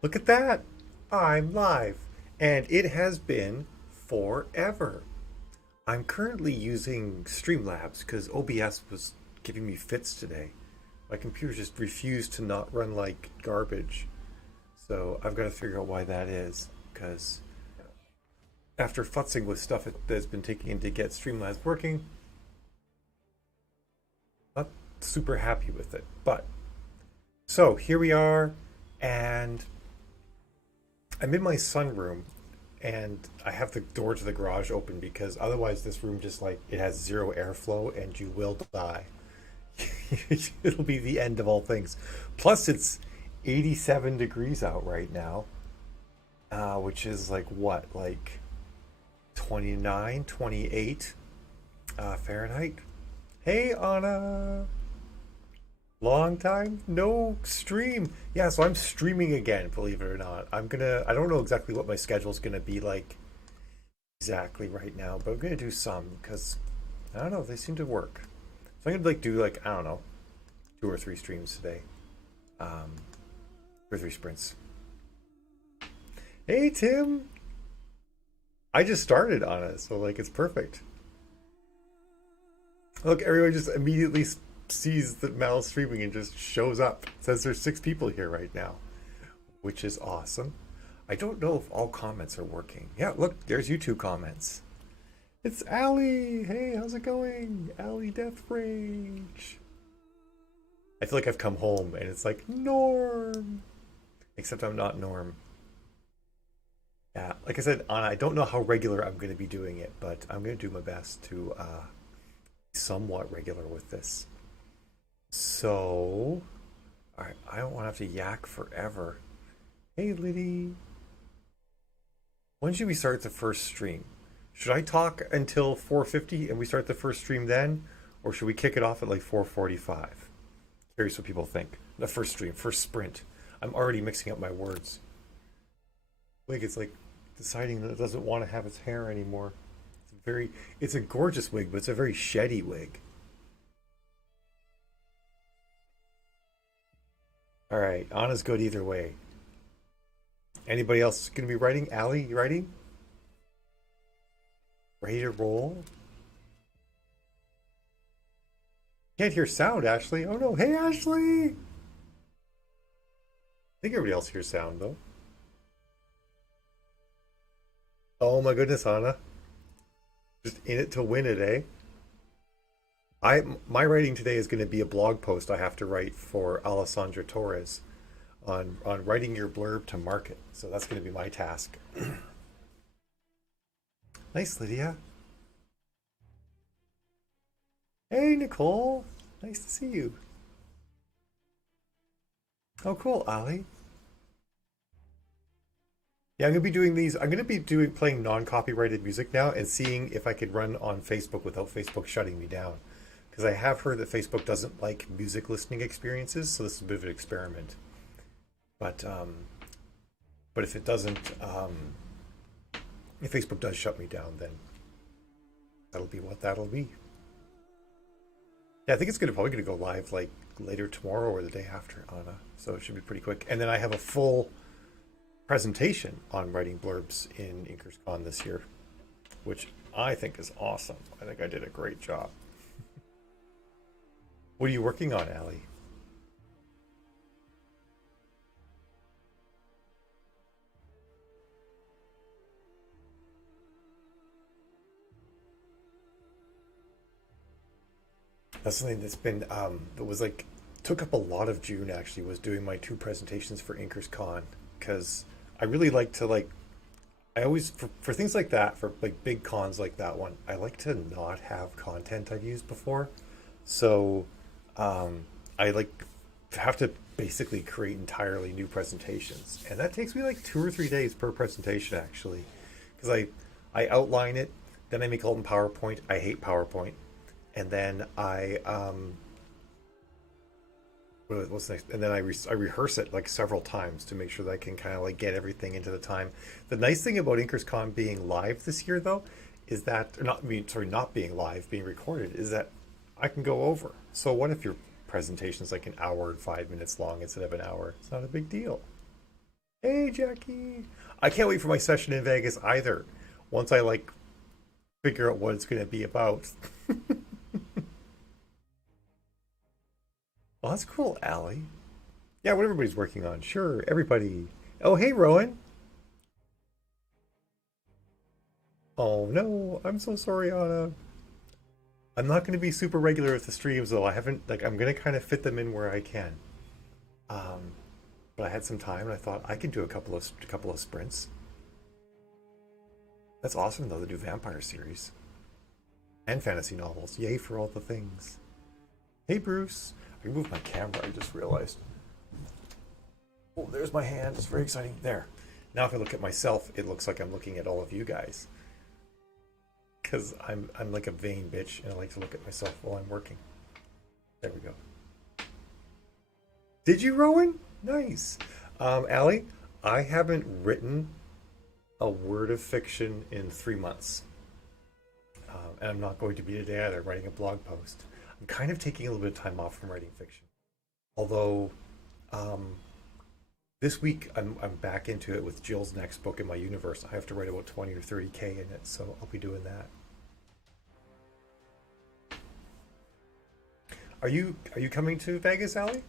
Look at that! I'm live, and it has been forever. I'm currently using Streamlabs because OBS was giving me fits today. My computer just refused to not run like garbage. So I've got to figure out why that is. Because after futzing with stuff that's been taking to get Streamlabs working, not super happy with it. But so here we are, and I'm in my sunroom and I have the door to the garage open because otherwise this room just like it has zero airflow and you will die. It'll be the end of all things. Plus it's 87 degrees out right now, which is like what, like 29, 28 Fahrenheit. Hey Anna, long time no stream. Yeah, so I'm streaming again, believe it or not. I don't know exactly what my schedule's gonna be like exactly right now, but I'm gonna do some because I don't know, they seem to work. So I'm gonna like do like, I don't know, two or three streams today. Um, two or three sprints. Hey Tim! I just started on it, so like it's perfect. Look, everyone just immediately sees that Mal's streaming and just shows up. It says there's 6 people here right now, which is awesome. I don't know if all comments are working. Yeah, look, there's YouTube comments. It's Allie. Hey, how's it going? Allie Death Rage. I feel like I've come home and it's like Norm. Except I'm not Norm. Yeah, like I said, Anna, I don't know how regular I'm going to be doing it, but I'm going to do my best to be somewhat regular with this. So, all right, I don't want to have to yak forever. Hey, Liddy. When should we start the first stream? Should I talk until 4:50 and we start the first stream then? Or should we kick it off at like 4:45? Curious what people think. The first stream, first sprint. I'm already mixing up my words. Like it's like deciding that it doesn't want to have its hair anymore. It's a gorgeous wig, but it's a very sheddy wig. All right, Anna's good either way. Anybody else going to be writing? Allie, you writing? Ready to roll? Can't hear sound, Ashley. Oh no, hey Ashley! I think everybody else hears sound though. Oh my goodness, Anna. Just in it to win it, eh? My writing today is going to be a blog post I have to write for Alessandra Torres on writing your blurb to market. So that's going to be my task. Nice, Lydia. Hey, Nicole. Nice to see you. Oh, cool, Ali. Yeah, I'm gonna be doing these. I'm gonna be doing playing non-copyrighted music now and seeing if I could run on Facebook without Facebook shutting me down. Because I have heard that Facebook doesn't like music listening experiences, so this is a bit of an experiment. But but if it doesn't, if Facebook does shut me down, then that'll be what that'll be. Yeah, I think it's probably gonna go live like later tomorrow or the day after, Anna. So it should be pretty quick. And then I have a full presentation on writing blurbs in InkersCon this year, which I think is awesome. I think I did a great job. What are you working on, Allie? That's something that's been that was like took up a lot of June actually was doing my 2 presentations for InkersCon because I really like to like I always for things like that for like big cons like that one I like to not have content I've used before, so I like have to basically create entirely new presentations, and that takes me like 2 or 3 days per presentation actually, because I outline it, then I make it all in PowerPoint. I hate PowerPoint, and then what's next? And then I rehearse it like several times to make sure that I can kind of like get everything into the time. The nice thing about InkersCon being live this year, though, is that or not sorry, not being live, being recorded, is that I can go over. So what if your presentation is like an hour and 5 minutes long instead of an hour? It's not a big deal. Hey, Jackie. I can't wait for my session in Vegas either. Once I like figure out what it's going to be about. Well, that's cool, Allie. Yeah, what everybody's working on. Sure, everybody. Oh, hey, Rowan. Oh no, I'm so sorry, Anna. I'm not going to be super regular with the streams though. I haven't like I'm going to kind of fit them in where I can. Um, but I had some time and I thought I could do a couple of sprints. That's awesome though to do vampire series and fantasy novels. Yay for all the things. Hey Bruce, I moved my camera. I just realized. Oh, there's my hand. It's very exciting. There. Now if I look at myself, it looks like I'm looking at all of you guys. Because I'm like a vain bitch and I like to look at myself while I'm working. There we go. Did you, Rowan? Nice. Allie, I haven't written a word of fiction in 3 months. And I'm not going to be today either, writing a blog post. I'm kind of taking a little bit of time off from writing fiction. Although, um, this week I'm back into it with Jill's next book in my universe. I have to write about 20 or 30K in it, so I'll be doing that. Are you coming to Vegas, Allie?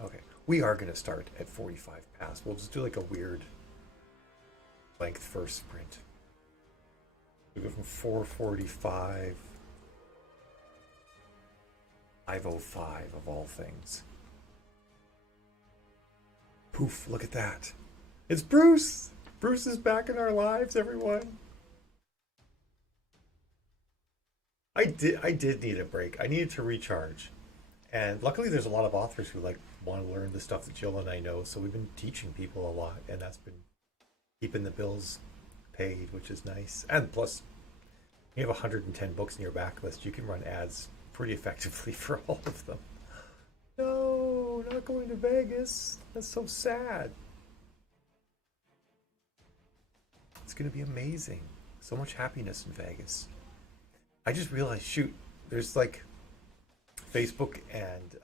Okay. We are gonna start at 45 past. We'll just do like a weird length first sprint. We go from 445, 505 of all things. Poof, look at that. It's Bruce! Bruce is back in our lives, everyone. I did need a break. I needed to recharge. And luckily there's a lot of authors who like want to learn the stuff that Jill and I know, so we've been teaching people a lot and that's been keeping the bills paid, which is nice. And plus you have 110 books in your backlist, you can run ads pretty effectively for all of them. No, not going to Vegas. That's so sad. It's going to be amazing. So much happiness in Vegas. I just realized, shoot, there's like Facebook and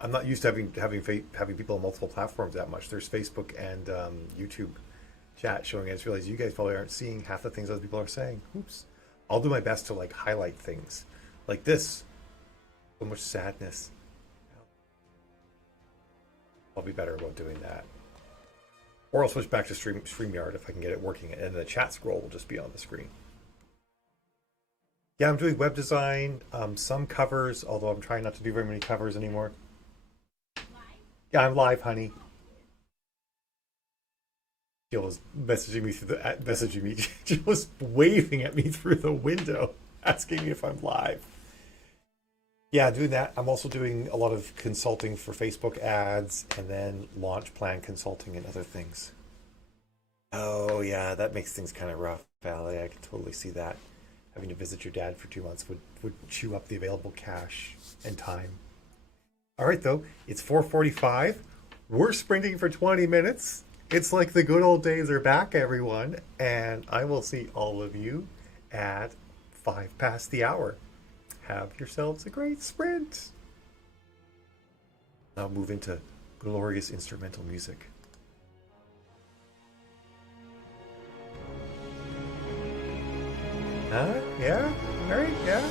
I'm not used to having people on multiple platforms that much. There's Facebook and YouTube chat showing. I just realized you guys probably aren't seeing half the things other people are saying. Oops. I'll do my best to like highlight things like this. So much sadness. I'll be better about doing that. Or I'll switch back to StreamYard if I can get it working, and the chat scroll will just be on the screen. Yeah, I'm doing web design, some covers, although I'm trying not to do very many covers anymore. Yeah, I'm live, honey. Jill was messaging me through the messaging me. Jill was waving at me through the window, asking me if I'm live. Yeah, doing that. I'm also doing a lot of consulting for Facebook ads and then launch plan consulting and other things. Oh yeah, that makes things kind of rough, Valley. I can totally see that. Having to visit your dad for 2 months would chew up the available cash and time. All right, though, it's 4:45. We're sprinting for 20 minutes. It's like the good old days are back, everyone, and I will see all of you at 5 past the hour. Have yourselves a great sprint. Now move into glorious instrumental music. Huh? Yeah? All right, yeah.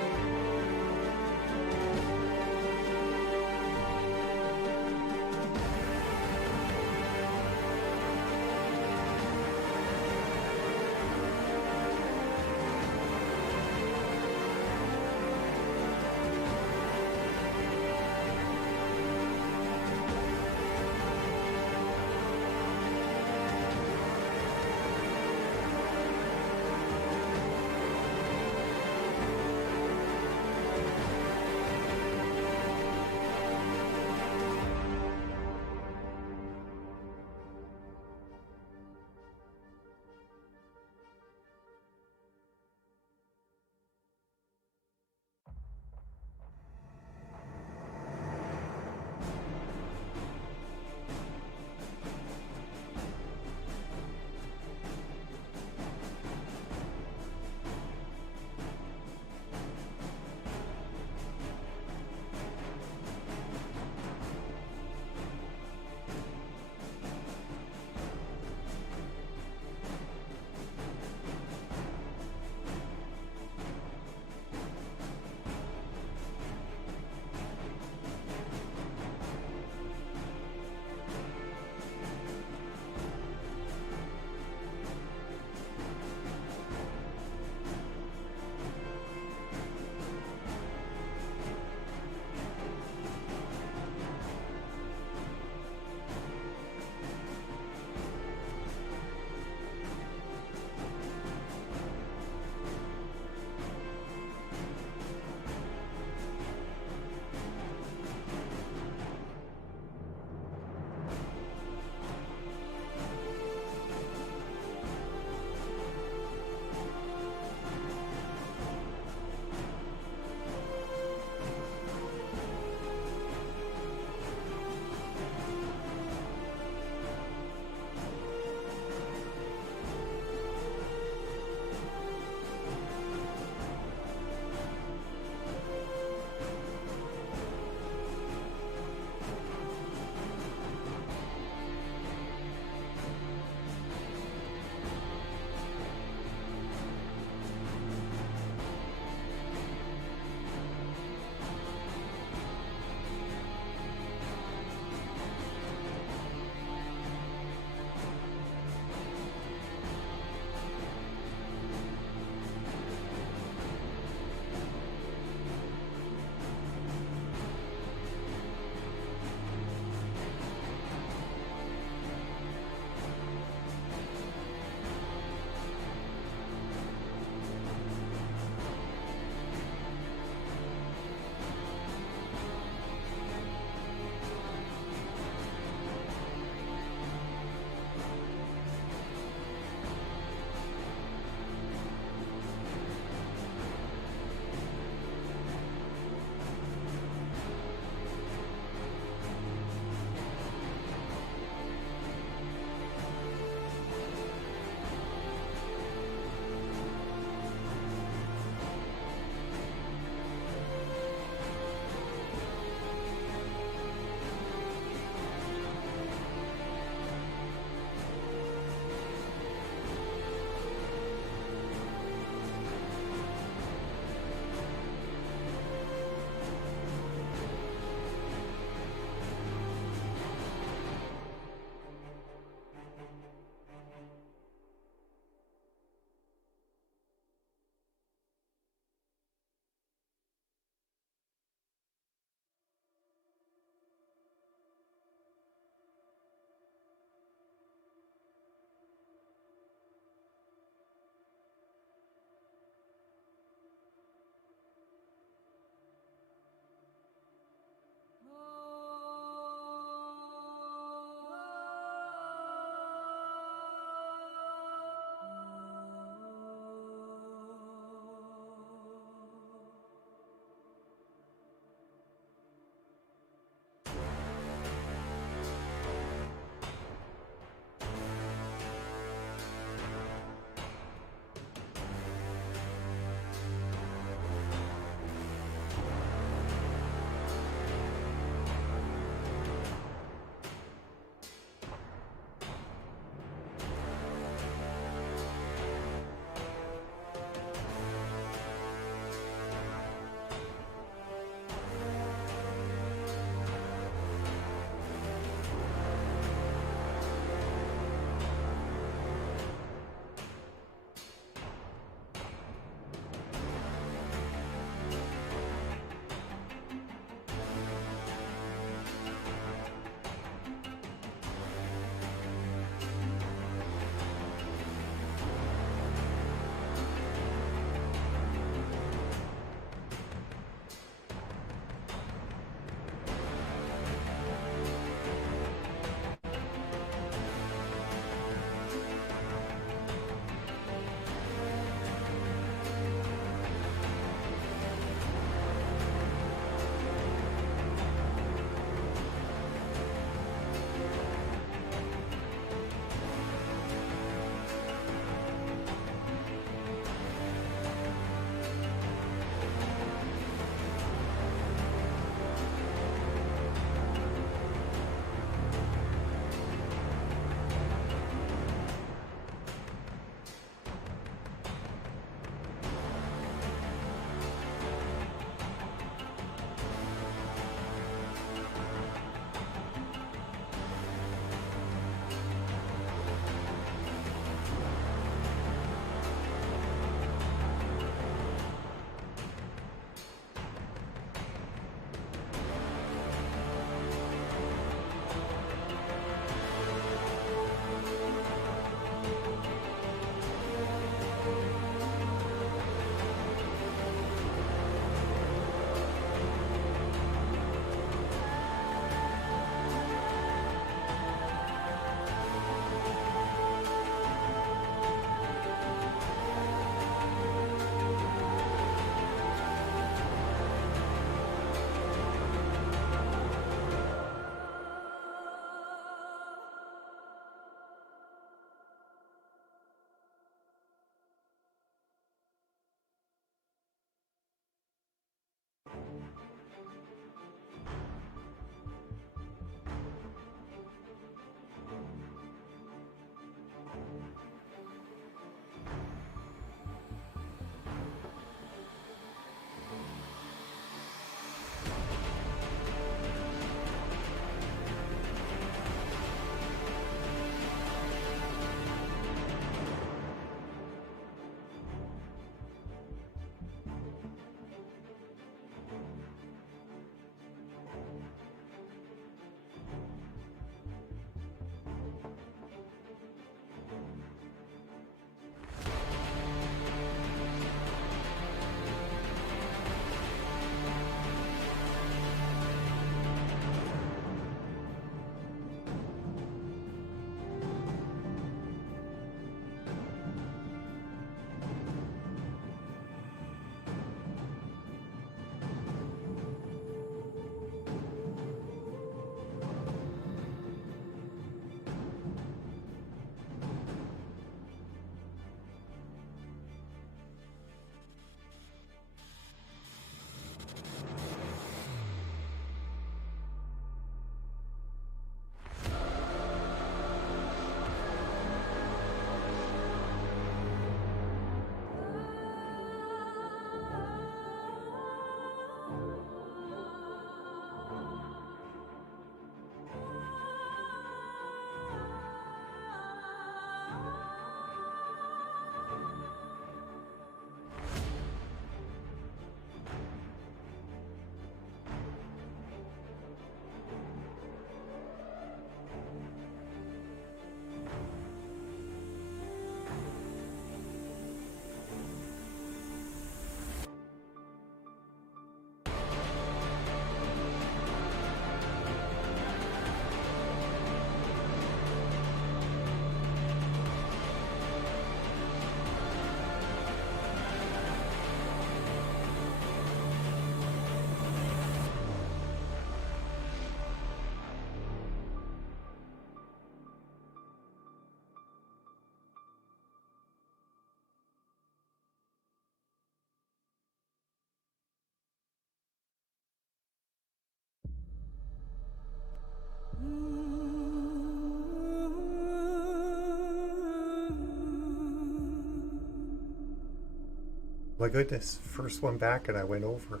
My goodness, first one back and I went over.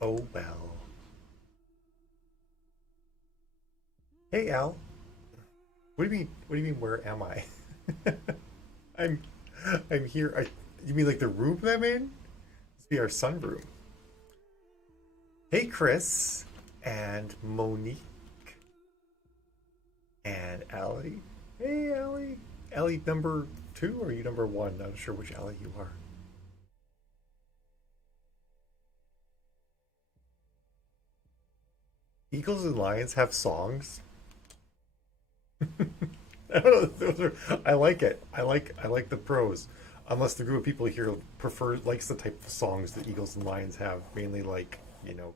Oh well. Hey Al, what do you mean? What do you mean? Where am I? I'm, I'm here. You mean like the room that I'm in? This be our sunroom. Hey Chris, and Monique, and Allie. Hey Allie. Allie number two, or are you number one? Not sure which Allie you are. Eagles and Lions have songs. I don't know. I like it. I like the pros. Unless the group of people here likes the type of songs that Eagles and Lions have, mainly like,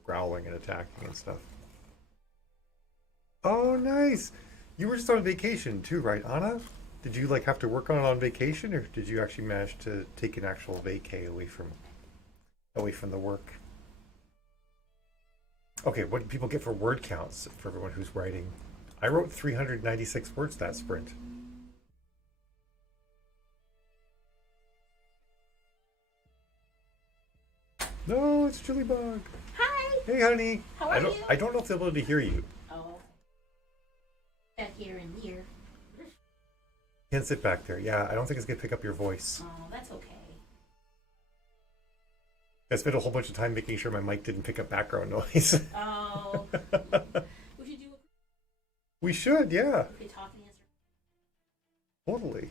growling and attacking and stuff. Oh, nice. You were just on vacation too, right, Anna? Did you like have to work on it on vacation, or did you actually manage to take an actual vacay away from the work? Okay, what do people get for word counts for everyone who's writing? I wrote 396 words that sprint. No, it's Julie Bug. Hi. Hey, honey. How I are don't. you? I don't know if they'll be able to hear you. Oh, back here and here. Can't sit back there. Yeah, I don't think it's gonna pick up your voice. Oh, that's okay. I spent a whole bunch of time making sure my mic didn't pick up background noise. Oh, we should do. We should, yeah, Okay, talk and answer. totally.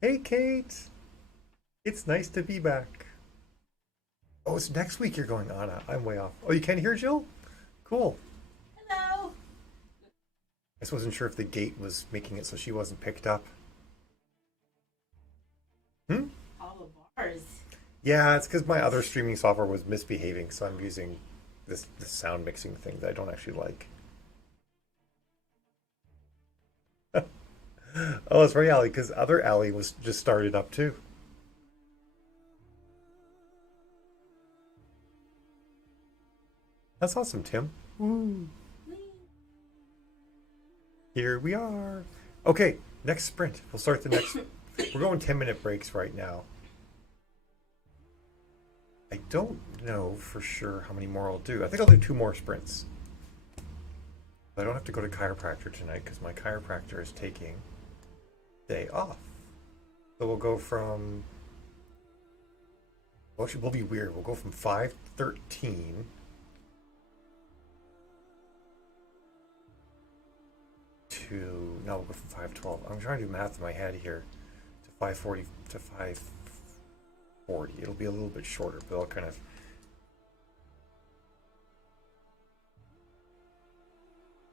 Hey, Kate. It's nice to be back. Oh, it's next week you're going, Anna. I'm way off. Oh, you can't hear Jill? Cool. Hello. I just wasn't sure if the gate was making it so she wasn't picked up. Hmm? All the bars. Yeah, it's because my other streaming software was misbehaving, so I'm using this sound mixing thing that I don't actually like. Oh, it's right, Allie, because other Allie was just started up too. That's awesome, Tim. Woo. Whee! Here we are. Okay, next sprint. We'll start the next. We're going 10-minute breaks right now. I don't know for sure how many more I'll do. I think I'll do 2 more sprints. I don't have to go to chiropractor tonight because my chiropractor is taking day off. So we'll go from. Well, actually, we'll be weird. We'll go from 5:13 to. No, we'll go from 5:12. I'm trying to do math in my head here. To 5:40 to 5:40. It'll be a little bit shorter, but I'll kind of.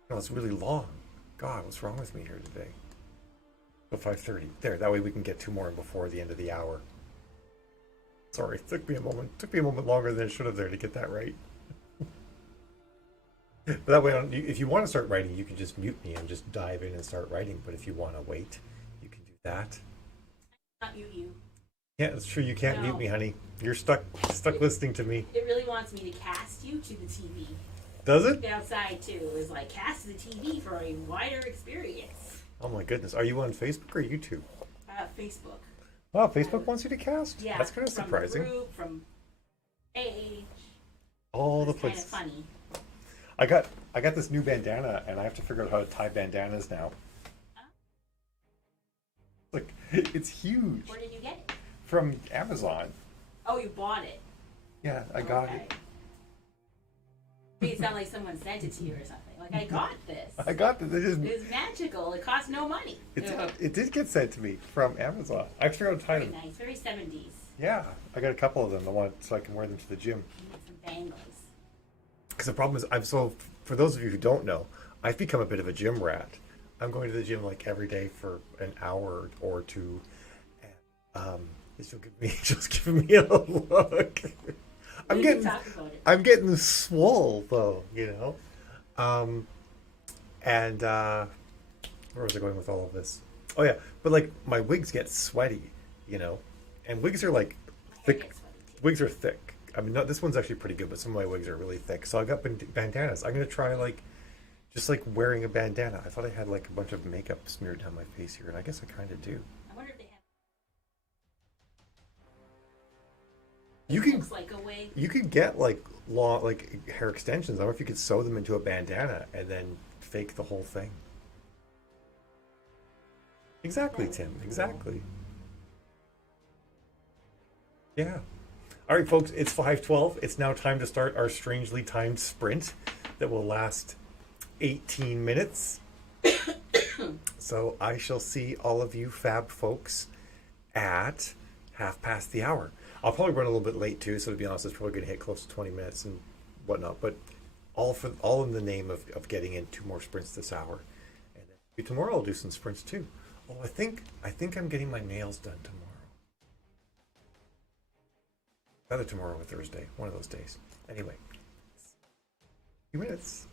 No, it's really long. God, what's wrong with me here today? So 5:30. There, that way we can get 2 more in before the end of the hour. Sorry, it took me a moment. Took me a moment longer than it should have there to get that right. But that way, if you want to start writing, you can just mute me and just dive in and start writing. But if you want to wait, you can do that. Not you. Yeah, that's true. You can't mute No. me, honey. You're stuck listening to me. It really wants me to cast you to the TV. Does it? Outside too is like cast to the TV for a wider experience. Oh my goodness. Are you on Facebook or YouTube? Facebook. Oh, Facebook wants you to cast? Yeah. That's kind of surprising. From the group, from age. All the It's kind of places. funny. I got this new bandana, and I have to figure out how to tie bandanas now. Like, it's huge. Where did you get it? From Amazon. Oh, you bought it. Yeah, I got it. It sounds like someone sent it to you or something. Like, I got this. I got this. It was magical. It cost no money. It did get sent to me from Amazon. I have to figure out how to tie Very them. nice. Very 70s. Yeah, I got a couple of them. I want so I can wear them to the gym. You need some bangles. Because the problem is, for those of you who don't know, I've become a bit of a gym rat. I'm going to the gym like every day for an hour or two. And, it's just giving me a look. We can talk about it. I'm getting swole though, and where was I going with all of this? Oh yeah, but like my wigs get sweaty, and wigs are like My hair thick. gets sweaty, too. Wigs are thick. I mean, no, this one's actually pretty good, but some of my wigs are really thick. So I got bandanas. I'm gonna try just like wearing a bandana. I thought I had like a bunch of makeup smeared down my face here, and I guess I kind of do. I'm wonder if they have. You It can looks like a way. you could get like long like hair extensions. I wonder if you could sew them into a bandana and then fake the whole thing. Exactly, That would Tim. be cool. Exactly. Yeah. All right, folks. It's 5:12. It's now time to start our strangely timed sprint that will last 18 minutes. So I shall see all of you fab folks at half past the hour. I'll probably run a little bit late too, so to be honest, it's probably going to hit close to 20 minutes and whatnot. But all in the name of getting in 2 more sprints this hour, and then maybe tomorrow I'll do some sprints too. Oh, I think I'm getting my nails done tomorrow. Either tomorrow or Thursday, one of those days. Anyway, few minutes.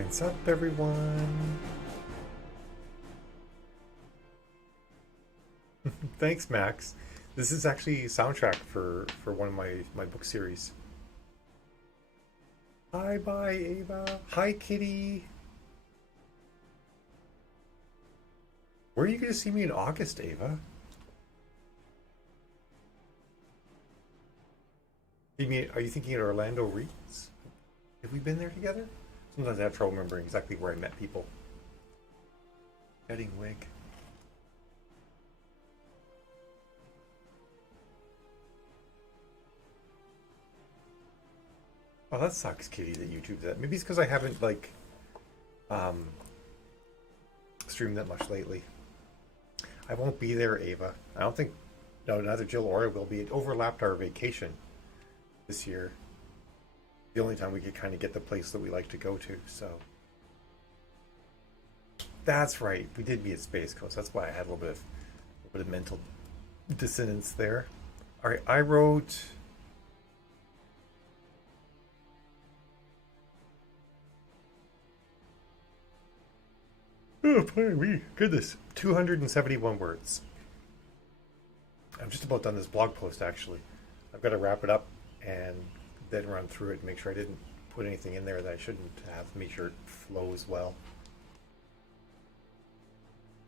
Rinse up, everyone. Thanks, Max. This is actually soundtrack for one of my book series. Hi, bye, Ava. Hi, Kitty. Where are you going to see me in August, Ava? You mean, are you thinking at Orlando Reeds? Have we been there together? Sometimes I have trouble remembering exactly where I met people. Getting wig. Oh, that sucks, Kitty, that YouTube did that. Maybe it's because I haven't, like, um, streamed that much lately. I won't be there, Ava. I don't think, no, neither Jill or I will be. It overlapped our vacation this year. The only time we could kind of get the place that we like to go to, so. That's right. We did be at Space Coast. That's why I had a little bit of mental dissonance there. All right, I wrote. Oh, pardon me. Goodness. 271 words. I'm just about done this blog post, actually. I've got to wrap it up and then run through it and make sure I didn't put anything in there that I shouldn't have. Make sure it flows well.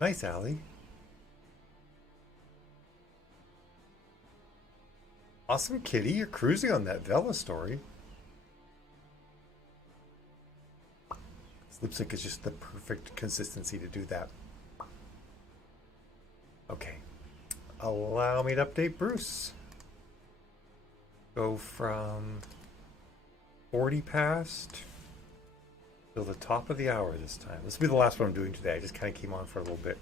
Nice, Allie. Awesome, Kitty. You're cruising on that Vela story. This lipstick is just the perfect consistency to do that. Okay. Allow me to update Bruce. Go from 40 past till the top of the hour this time. This will be the last one I'm doing today. I just kind of came on for a little bit.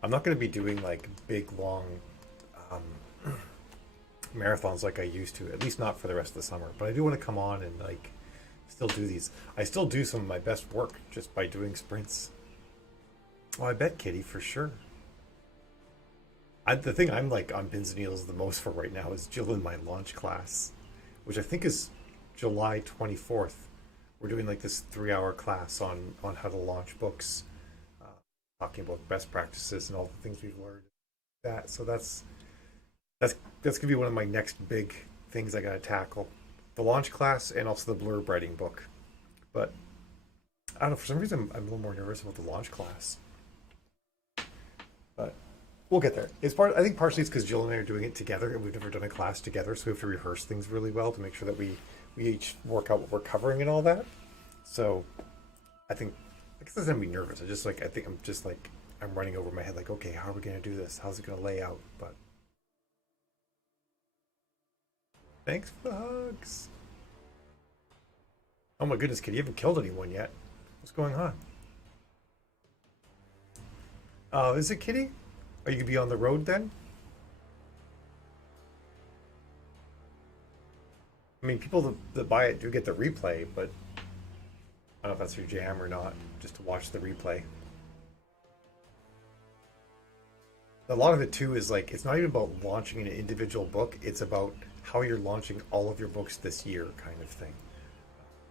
I'm not going to be doing like big, long marathons like I used to, at least not for the rest of the summer. But I do want to come on and like still do these. I still do some of my best work just by doing sprints. Oh, I bet, Kitty, for sure. The thing I'm like on pins and needles the most for right now is Jill in my launch class, which I think is July 24th. We're doing like this 3-hour class on how to launch books, talking about best practices and all the things we've learned. That's gonna be one of my next big things I gotta tackle, the launch class and also the blurb writing book. But I don't know, for some reason I'm a little more nervous about the launch class. But we'll get there. I think partially it's because Jill and I are doing it together and we've never done a class together, so we have to rehearse things really well to make sure that we each work out what we're covering and all that. So I think I guess it doesn't make me nervous. I think I'm just like I'm running over my head like, okay, how are we gonna do this? How's it gonna lay out? But thanks for the hugs. Oh my goodness, kid, you haven't killed anyone yet. What's going on? Oh, is it Kitty? Are you gonna be on the road then? I mean, people that buy it do get the replay, but I don't know if that's your jam or not, just to watch the replay. A lot of it too is like, it's not even about launching an individual book, it's about how you're launching all of your books this year kind of thing.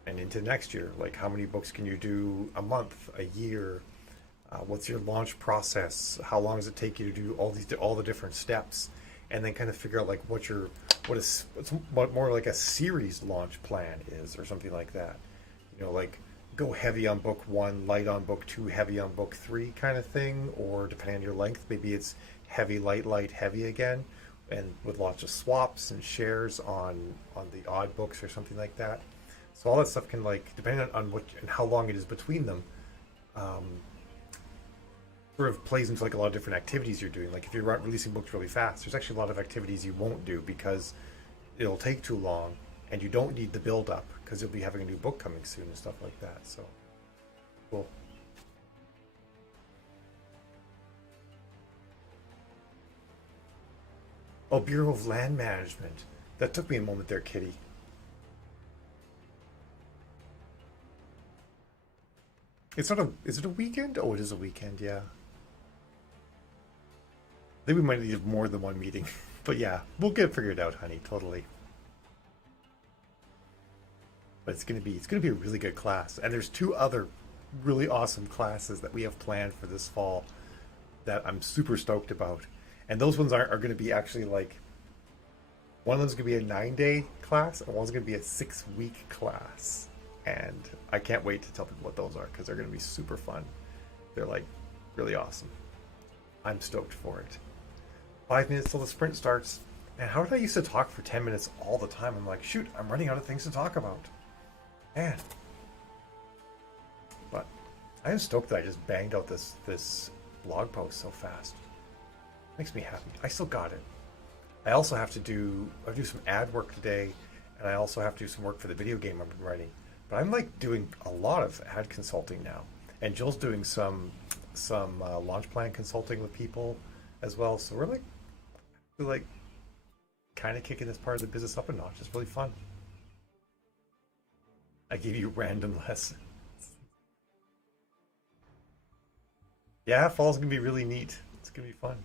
And into next year, like how many books can you do a month, a year? What's your launch process? How long does it take you to do all the different steps? And then kind of figure out like what more like a series launch plan is or something like that. You know, like go heavy on book 1, light on book 2, heavy on book 3 kind of thing, or depending on your length, maybe it's heavy, light, light, heavy again, and with lots of swaps and shares on the odd books or something like that. So all that stuff can, like, depending on what and how long it is between them, sort of plays into like a lot of different activities you're doing. Like if you're releasing books really fast, there's actually a lot of activities you won't do because it'll take too long, and you don't need the build up because you'll be having a new book coming soon and stuff like that. So cool. Oh, Bureau of Land Management. That took me a moment there, Kitty. It's not a. Is it a weekend? Oh, it is a weekend. Yeah. I think we might need more than one meeting, but yeah, we'll get it figured out, honey. Totally. But it's gonna be a really good class, and there's 2 other really awesome classes that we have planned for this fall that I'm super stoked about. And those ones are going to be actually like one of them's going to be a 9-day class, and one's going to be a 6-week class. And I can't wait to tell people what those are because they're going to be super fun. They're like really awesome. I'm stoked for it. 5 minutes till the sprint starts. And how did I used to talk for 10 minutes all the time? I'm like, shoot, I'm running out of things to talk about. Man. But I am stoked that I just banged out this blog post so fast. Makes me happy. I still got it. I also have to do some ad work today, and I also have to do some work for the video game I've been writing. But I'm like doing a lot of ad consulting now, and Jill's doing some launch plan consulting with people as well. So we're like kind of kicking this part of the business up a notch. It's really fun. I give you random lessons. Yeah, fall's gonna be really neat. It's gonna be fun.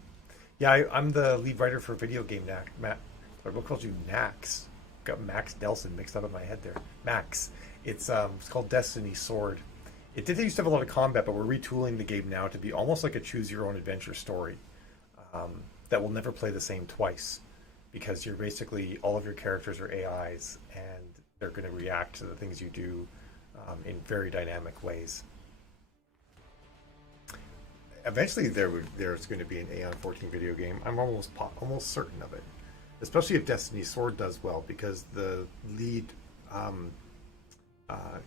Yeah, I'm the lead writer for video game Knack. What called you Nax? Got Max Delson mixed up in my head there. Max. It's called Destiny Sword. It did used to have a lot of combat, but we're retooling the game now to be almost like a choose your own adventure story that will never play the same twice, because you're basically all of your characters are AIs and they're going to react to the things you do in very dynamic ways. Eventually, there's going to be an Aeon 14 video game. I'm almost certain of it, especially if Destiny Sword does well, because the lead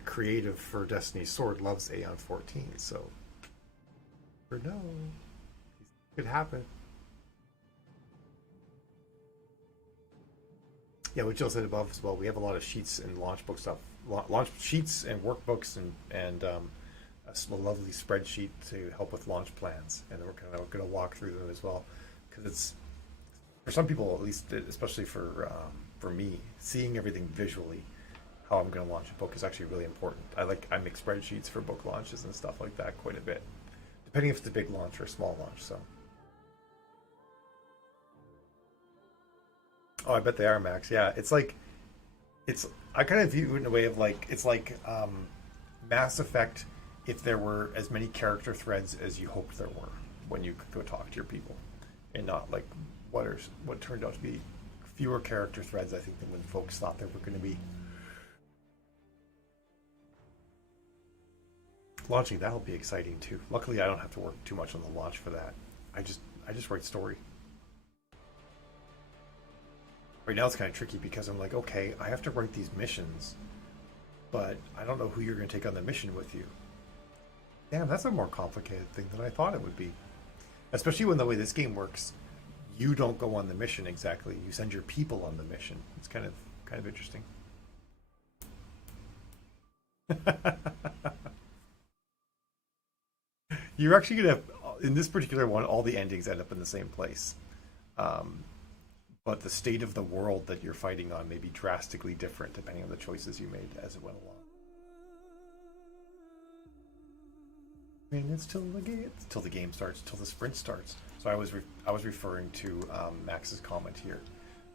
creative for Destiny Sword loves Aeon 14. So, or no, it could happen. Yeah, what Jill said above as well. We have a lot of sheets and launch book stuff, launch sheets and workbooks, and a lovely spreadsheet to help with launch plans, and we're kind of going to walk through them as well, because it's for some people, at least, especially for me, seeing everything visually, how I'm going to launch a book is actually really important. I make spreadsheets for book launches and stuff like that quite a bit, depending if it's a big launch or a small launch. So, oh, I bet they are, Max. Yeah, I kind of view it in a way of like it's like Mass Effect if there were as many character threads as you hoped there were when you could go talk to your people, and not like what turned out to be fewer character threads, I think, than when folks thought there were going to be. Launching that'll be exciting too. Luckily, I don't have to work too much on the launch for that. I just write story. Right now it's kind of tricky because I'm like, okay, I have to write these missions, but I don't know who you're going to take on the mission with you. Damn, that's a more complicated thing than I thought it would be. Especially when the way this game works, you don't go on the mission exactly. You send your people on the mission. It's kind of interesting. You're actually going to have, in this particular one, all the endings end up in the same place. But the state of the world that you're fighting on may be drastically different depending on the choices you made as it went along. It's till the game starts, till the sprint starts. So I was referring to Max's comment here,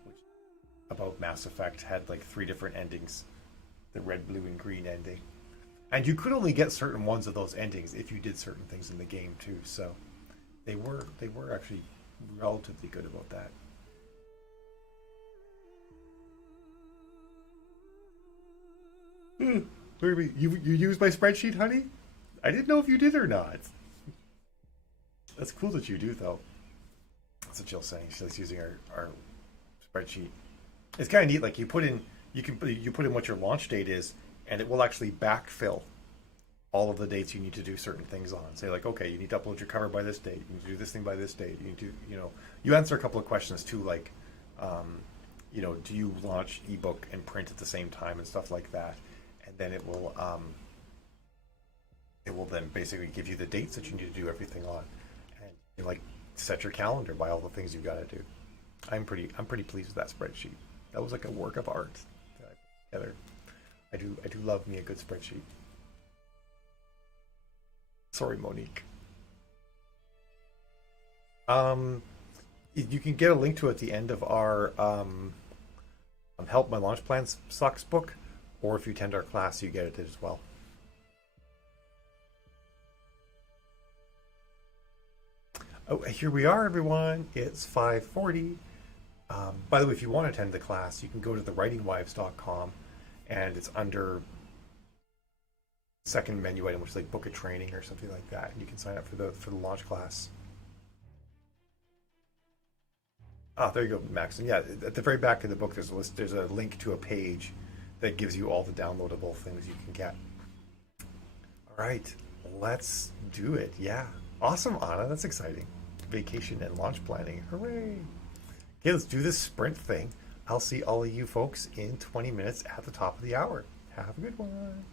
which about Mass Effect had like 3 different endings, the red, blue, and green ending, and you could only get certain ones of those endings if you did certain things in the game too. So they were actually relatively good about that. You used my spreadsheet, honey? I didn't know if you did or not. That's cool that you do, though. That's what Jill's saying. She's using our spreadsheet. It's kind of neat. Like you put in what your launch date is, and it will actually backfill all of the dates you need to do certain things on. Say like, okay, you need to upload your cover by this date. You need to do this thing by this date. You need to, you answer a couple of questions too, like, do you launch ebook and print at the same time and stuff like that, and then it will then basically give you the dates that you need to do everything on, and you like set your calendar by all the things you've got to do. I'm pretty pleased with that spreadsheet. That was like a work of art that I put together. I do love me a good spreadsheet. Sorry, Monique. You can get a link to it at the end of our Help My Launch Plans Sucks book, or if you attend our class, you get it as well. Oh, here we are, everyone. It's 5:40. By the way, if you want to attend the class, you can go to thewritingwives.com, and it's under second menu item, which is like book a training or something like that. And you can sign up for the launch class. Ah, there you go, Max. And yeah, at the very back of the book, there's a list. There's a link to a page that gives you all the downloadable things you can get. All right, let's do it. Yeah, awesome, Anna. That's exciting. Vacation and launch planning. Hooray! Okay, let's do this sprint thing. I'll see all of you folks in 20 minutes at the top of the hour. Have a good one.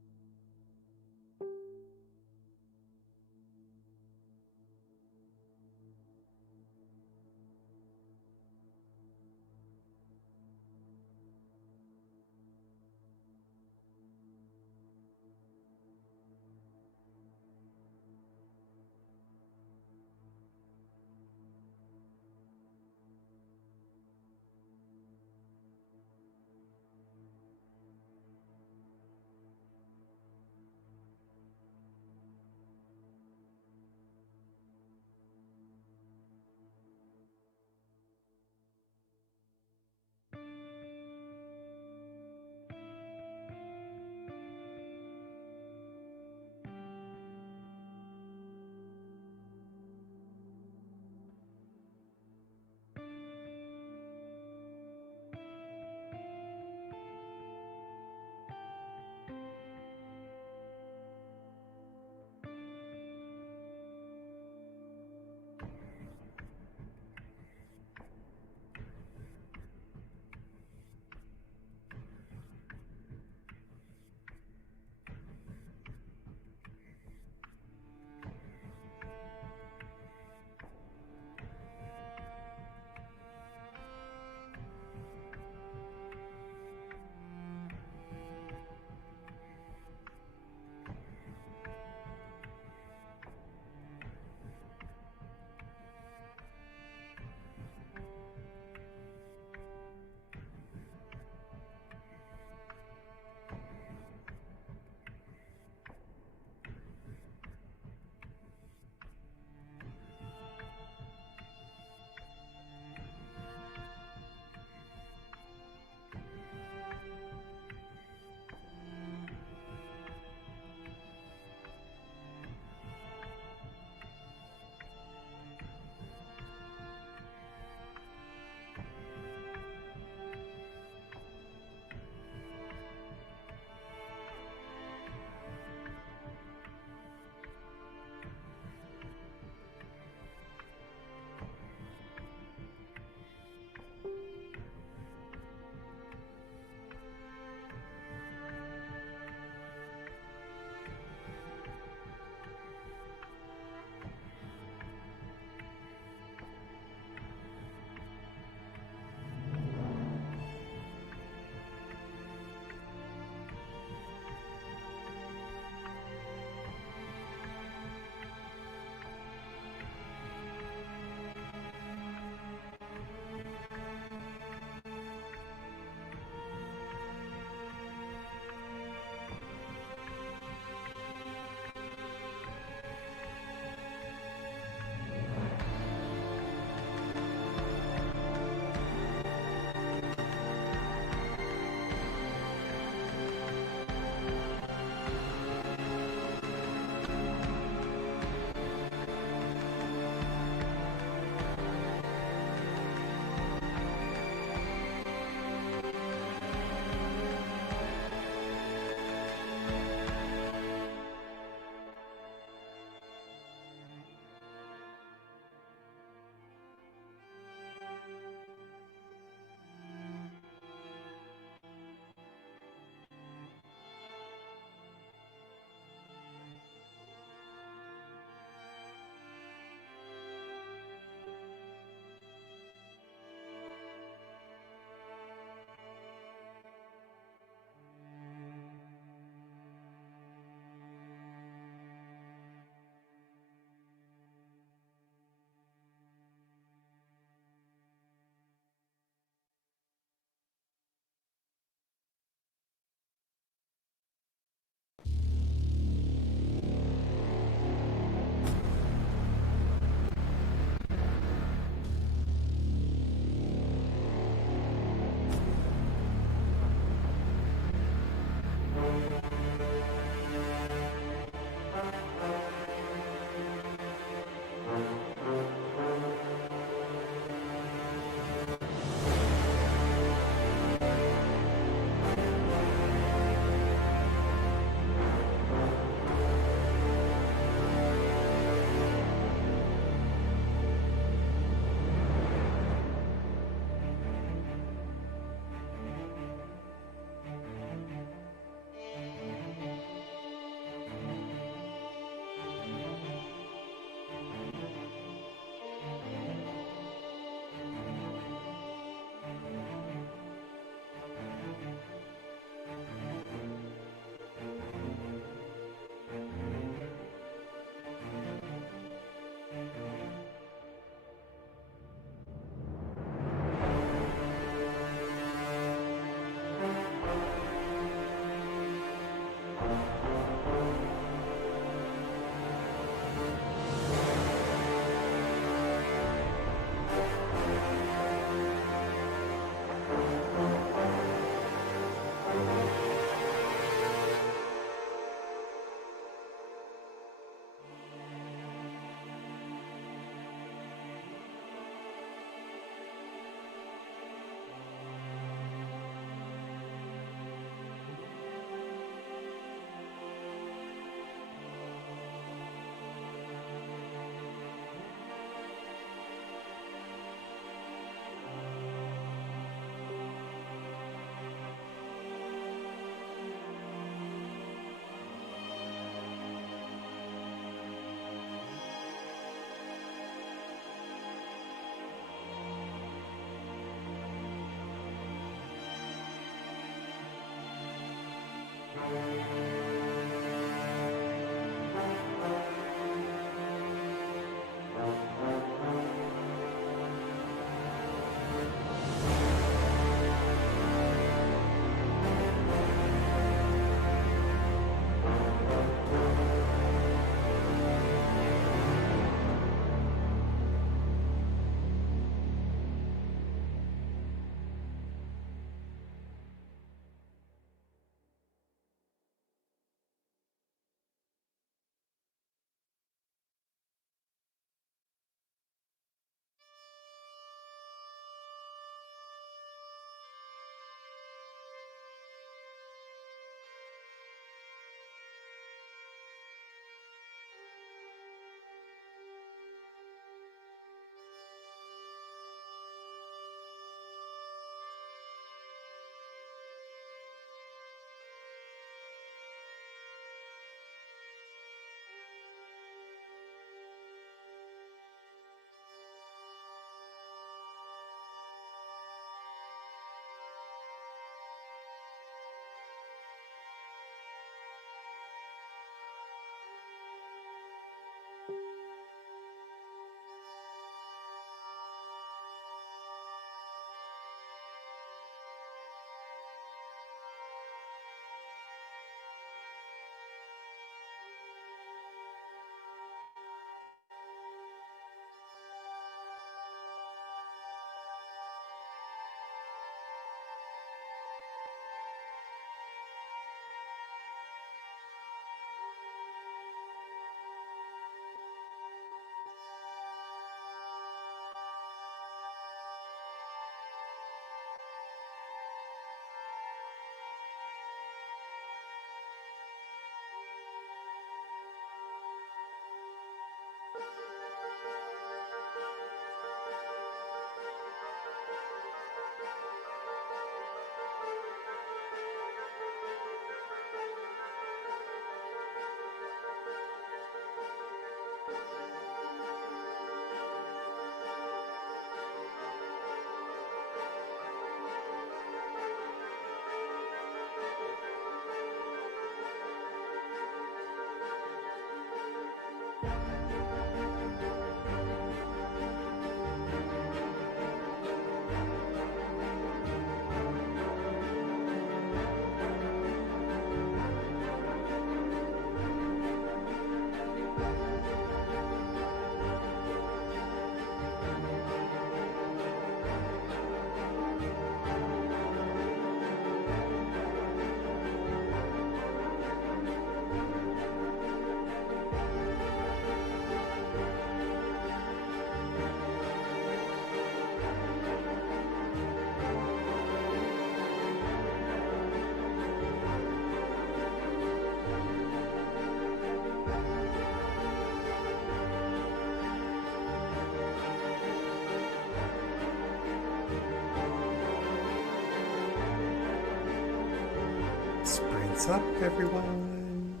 What's up, everyone?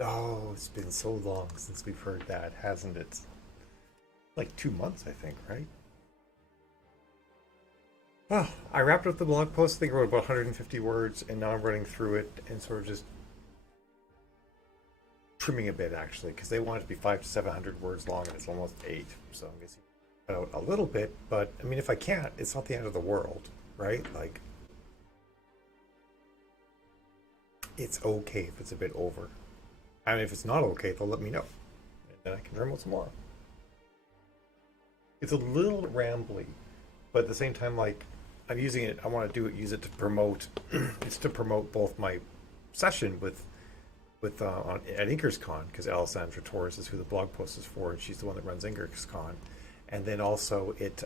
Oh, it's been so long since we've heard that, hasn't it? Like 2 months, I think, right? Oh, I wrapped up the blog post. I think I wrote about 150 words, and now I'm running through it and sort of just trimming a bit, actually, because they want it to be 500 to 700 words long, and it's almost 8. So I'm guessing out a little bit, but I mean, if I can't, it's not the end of the world, right? Like, it's okay if it's a bit over. And if it's not okay, they'll let me know. And then I can trim out some more. It's a little rambly, but at the same time, like, I'm using it, I want to use it to promote, it's to promote both my session at InkersCon, because Alessandra Torres is who the blog post is for, and she's the one that runs InkersCon. And then also it,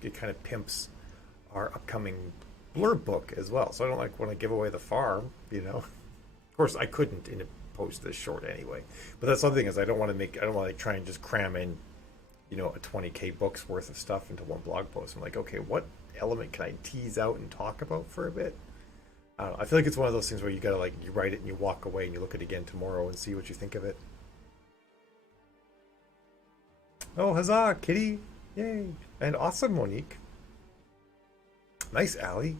it kind of pimps our upcoming blurb book as well. So I don't like want to give away the farm, Of course, I couldn't in a post this short anyway. But that's the other thing is I don't want to try and just cram in, a 20K books worth of stuff into one blog post. I'm like, okay, what element can I tease out and talk about for a bit? I don't know. I feel like it's one of those things where you gotta you write it and you walk away and you look at it again tomorrow and see what you think of it. Oh, huzzah, Kitty! Yay! And awesome, Monique. Nice, Allie.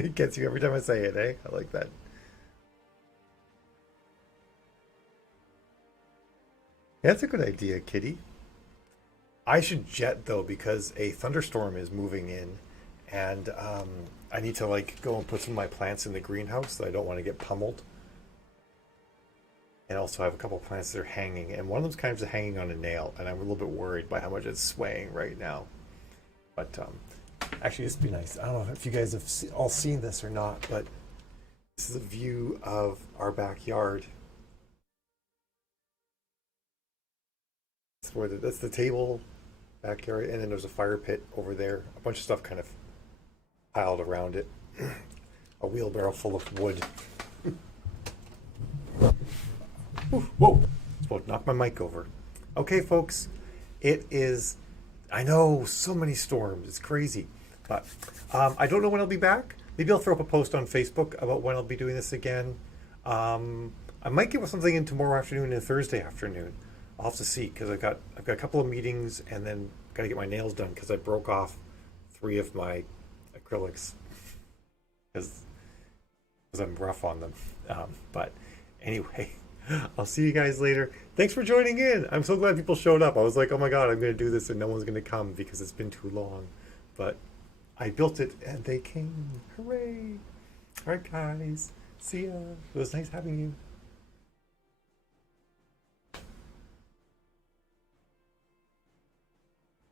It gets you every time I say it, eh? I like that. Yeah, that's a good idea, Kitty. I should jet though because a thunderstorm is moving in, and I need to like go and put some of my plants in the greenhouse that I don't want to get pummeled. And also, I have a couple of plants that are hanging, and one of them's kind of hanging on a nail, and I'm a little bit worried by how much it's swaying right now. But actually, this would be nice. I don't know if you guys have all seen this or not, but this is a view of our backyard. That's the table, backyard, and then there's a fire pit over there. A bunch of stuff kind of piled around it. A wheelbarrow full of wood. Whoa! Supposed to knock my mic over. Okay, folks, it is. I know so many storms. It's crazy, but I don't know when I'll be back. Maybe I'll throw up a post on Facebook about when I'll be doing this again. I might get something in tomorrow afternoon and Thursday afternoon. I'll have to see because I've got a couple of meetings and then got to get my nails done because I broke off 3 of my acrylics because I'm rough on them. But anyway, I'll see you guys later. Thanks for joining in. I'm so glad people showed up. I was like, oh my god, I'm going to do this and no one's going to come because it's been too long. But I built it and they came. Hooray! All right, guys. See ya. It was nice having you.